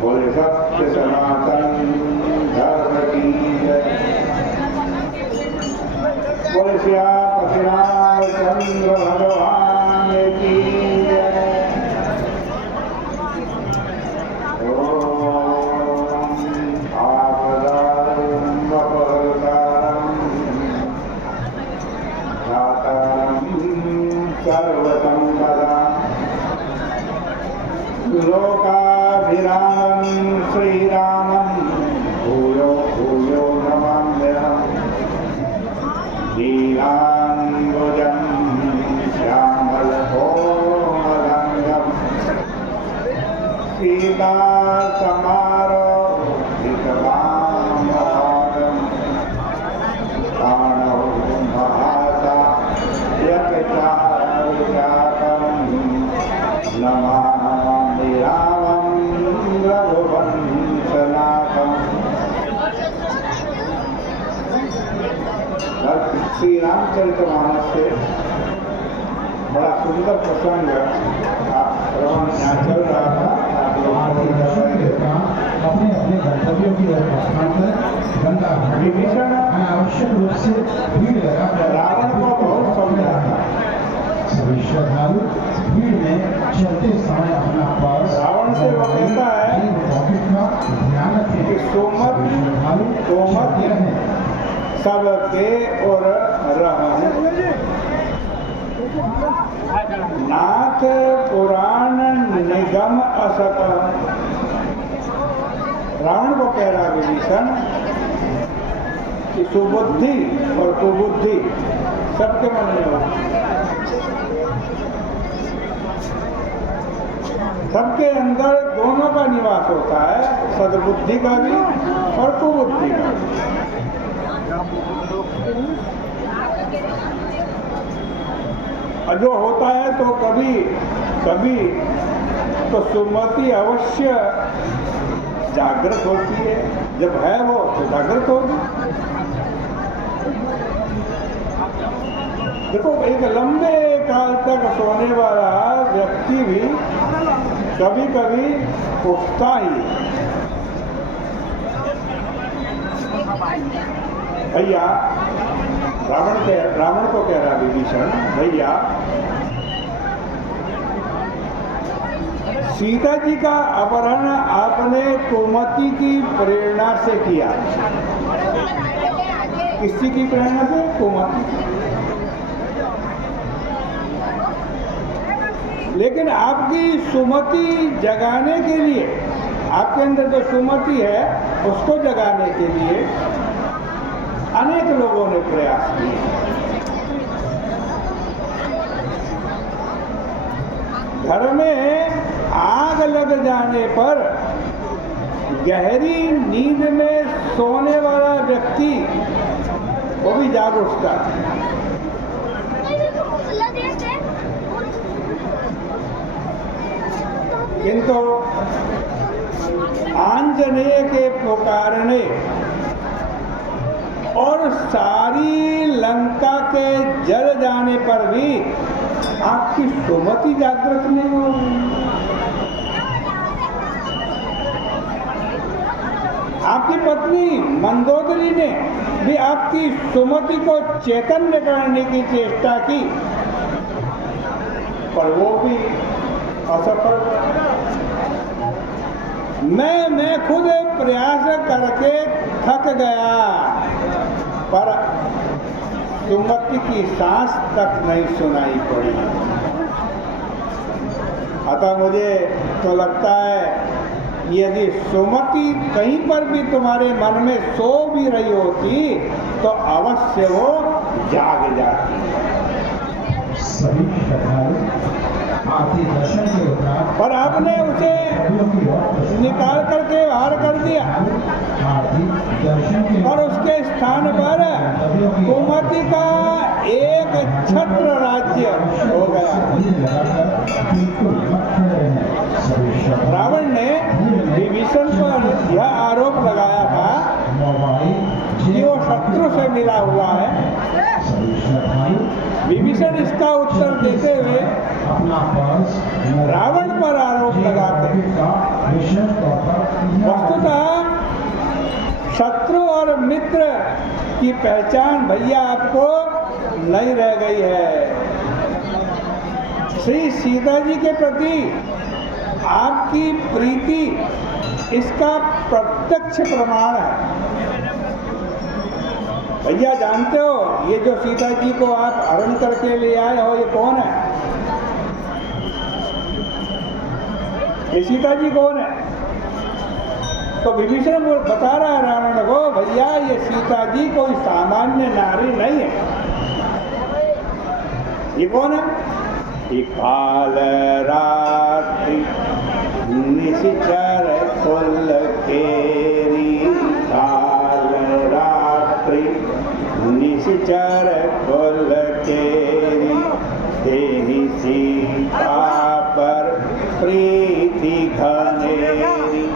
बोले सत्य सनातन धर्म की जय। बोले श्याम चंद्र भगवान की जय। लोकाभिरामं श्रीरामं भूयो भूयो नमाम्यहम्। नीलाम्बुजं श्यामलकोमलाङ्गं सीतासमारोहितवामभागं काणौ महासा यत्चारुजातं नमामि रामं रघुवंशनाथम्। श्री रामचरितमानस से बड़ा सुंदर प्रसंग श्रवण यहाँ चल रहा था। आप लोग अपने अपने गंतव्यों की ओर गंगा विभीषण आवश्यक रूप से भीड़ लगा रावण को बहुत समझा था। सभी श्रद्धालु भीड़ में चलते समय अपना पर्स रावण से वो कहता है पॉकेट का ध्यान रखें कि सोमत यह है सब दे और रहन नाथ पुराण निगम असत। रावण को कह रहा विभीषण कि सुबुद्धि और कुबुद्धि सबके मन में हो। सबके अंदर दोनों का निवास होता है, सद्बुद्धि का भी और कुबुद्धि का भी। और जो होता है तो कभी कभी तो सुमति अवश्य जागृत होती है। जब है वो तो जागृत होगी। देखो एक लंबे काल तक सोने वाला व्यक्ति भी कभी कभी उठता ही। भैया रावण को कह रहा विभीषण, भैया सीता जी का अपहरण आपने कुमति की प्रेरणा से किया। किसी की प्रेरणा से? कुमति। लेकिन आपकी सुमति जगाने के लिए, आपके अंदर जो सुमति है उसको जगाने के लिए अनेक लोगों ने प्रयास किए। घर में आग लग जाने पर गहरी नींद में सोने वाला व्यक्ति वो भी जाग उठता है। किंतु आंजनेय के पुकारने और सारी लंका के जल जाने पर भी आपकी सुमति जागृत नहीं होगी। आपकी पत्नी मंदोदरी ने भी आपकी सुमति को चैतन्य करने की चेष्टा की, पर वो भी असफल। मैं खुद प्रयास करके थक गया, पर सुमति की सांस तक नहीं सुनाई पड़ी। अतः मुझे तो लगता है यदि सुमति कहीं पर भी तुम्हारे मन में सो भी रही होती तो अवश्य वो जाग जाती। सभी श्रद्धालु आरती दर्शन के उपरांत पर आपने उसे निकाल करके बाहर कर दिया और उसके स्थान पर कुमति का एक छत्र राज्य हो गया। रावण ने विभीषण पर यह आरोप लगाया था कि वो शत्रु से मिला हुआ है। विभीषण विभीषण इसका उत्तर देते हुए अपना फर्ज रावण पर आरोप लगाते हैं। का विशेष तौर पर किया है। वस्तुतः शत्रु और मित्र की पहचान भैया आपको नहीं रह गई है। श्री सीता जी के प्रति आपकी प्रीति इसका प्रत्यक्ष प्रमाण है। भैया जानते हो, ये जो सीता जी को आप हरण करके ले आए हो, ये कौन है? ये सीता जी कौन है? तो विभीषण बता रहा है रावण को, भैया ये सीता जी कोई सामान्य नारी नहीं है। ये कौन है? ये काल रात्रि निशिचर फुल केरी, काल रात्रि निशिचर फुल केरी, तेहि सीता पर प्रीति घनेरी।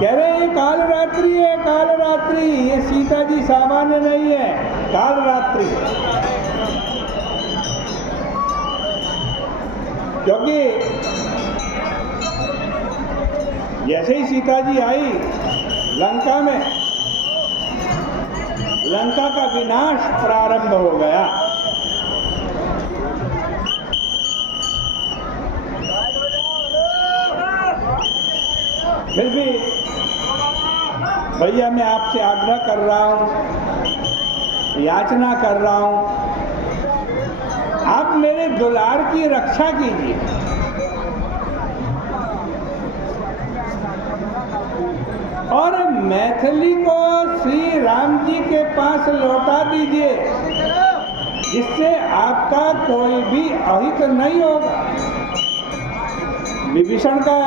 कह रहे ये काल रात्रि है, काल रात्रि। ये सीता जी सामान्य नहीं है, काल रात्रि। क्योंकि जैसे ही सीता जी आई लंका में, लंका का विनाश प्रारंभ हो गया। फिर भी भैया मैं आपसे आग्रह कर रहा हूं, याचना कर रहा हूं, आप मेरे दुलार की रक्षा कीजिए। और मैथिली को श्री राम जी के पास लौटा दीजिए, जिससे आपका कोई भी अहित नहीं होगा। विभीषण का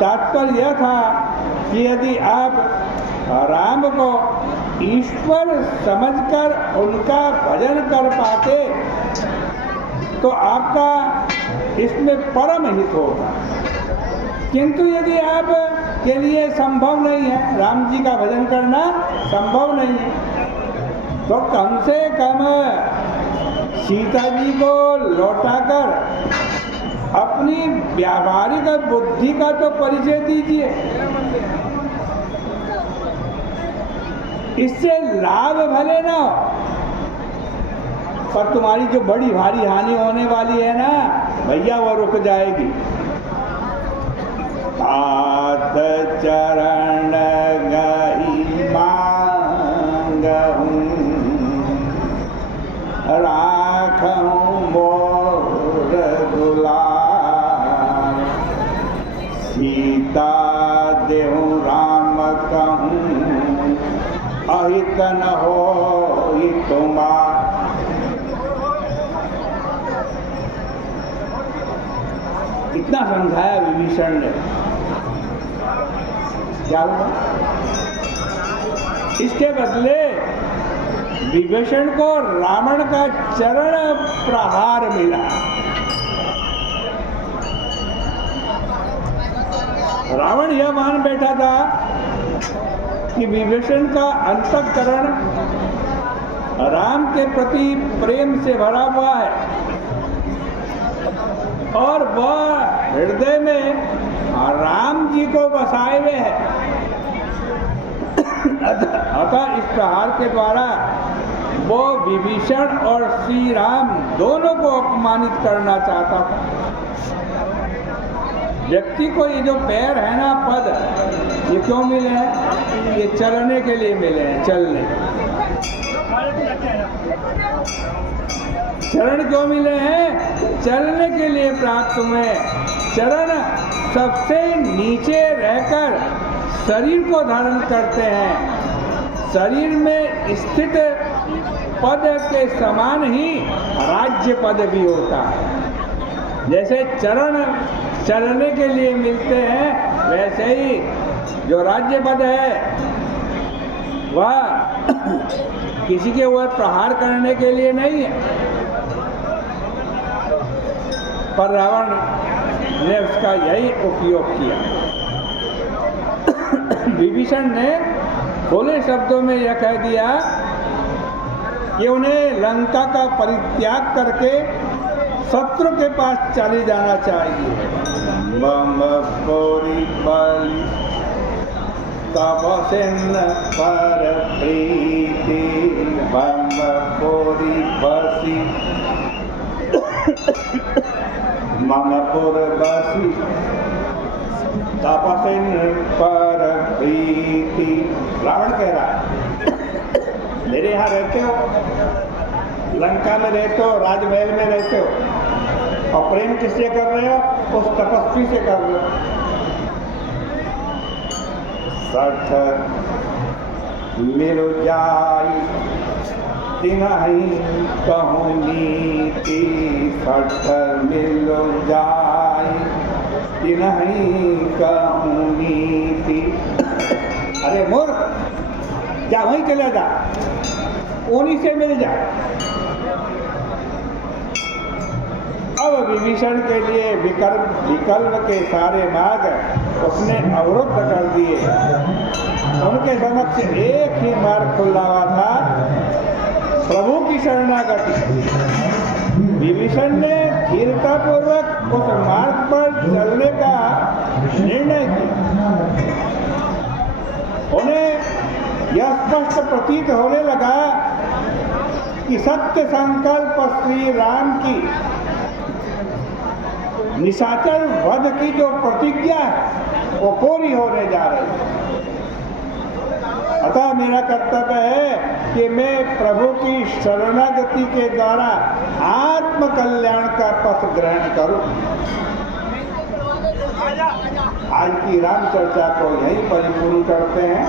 तात्पर्य यह था कि यदि आप राम को ईश्वर समझकर उनका भजन कर पाते तो आपका इसमें परम हित होगा। किंतु यदि आप के लिए संभव नहीं है, राम जी का भजन करना संभव नहीं है, तो कम से कम सीता जी को लौटाकर अपनी व्यावहारिक बुद्धि का तो परिचय दीजिए। इससे लाभ भले ना हो, पर तुम्हारी जो बड़ी भारी हानि होने वाली है ना भैया, वो रुक जाएगी। तात चरण गई मांगहूं, राखहूं मोर दुलार, सीता देहु राम कहूं, अहित न होई तुम्हार। इतना समझाया विभीषण ने। क्या हुआ? इसके बदले विभीषण को रावण का चरण प्रहार मिला। रावण यह मान बैठा था कि विभीषण का अंतःकरण राम के प्रति प्रेम से भरा हुआ है और वह हृदय में राम जी को बसाए हुए है। अतः इस प्रहार के द्वारा वो विभीषण और श्री राम दोनों को अपमानित करना चाहता था। व्यक्ति को ये जो पैर है ना, पद, ये क्यों मिले हैं? ये चलने के लिए मिले हैं, चलने। चरण क्यों मिले हैं? चलने के लिए प्राप्त हुए। चरण सबसे नीचे रहकर शरीर को धारण करते हैं। शरीर में स्थित पद के समान ही राज्य पद भी होता है। जैसे चरण चलने के लिए मिलते हैं, वैसे ही जो राज्य पद है वह किसी के ऊपर प्रहार करने के लिए नहीं है। पर रावण ने उसका यही उपयोग किया। विभीषण ने खुले शब्दों में यह कह दिया कि उन्हें लंका का परित्याग करके शत्रु के पास चले जाना चाहिए। मम पुरी बलि तब सिन्न पर प्रीति, मम पुरी बसी मम पुर बसी तब सिन्न पर प्रीति। रावण कह रहा है मेरे यहाँ रहते हो, लंका में रहते हो, राजमहल में रहते हो, और प्रेम किससे कर रहे हो? उस तपस्वी से कर रहे हो। सठ मिल जाई तिनहि कहूँ नीति, सठ मिल जाई तिनहि कहूँ नीति। अरे मूर्ख, जा वहीं चला जा, उन्हीं से मिल जा। अब विभीषण के लिए विकल्प के सारे मार्ग उसने अवरुद्ध कर दिए। उनके समक्ष एक ही मार्ग खुला हुआ था, प्रभु की शरणागति। विभीषण ने धीरतापूर्वक उस मार्ग पर चलने का निर्णय किया। उन्हें यह स्पष्ट प्रतीत होने लगा कि सत्य संकल्प श्री राम की निशाचर वध की जो प्रतिज्ञा है वो पूरी होने जा रही है। अतः मेरा कर्तव्य है कि मैं प्रभु की शरणागति के द्वारा आत्म कल्याण का पथ ग्रहण करूं। आज की राम चर्चा को यहीं परिपूर्ण करते हैं।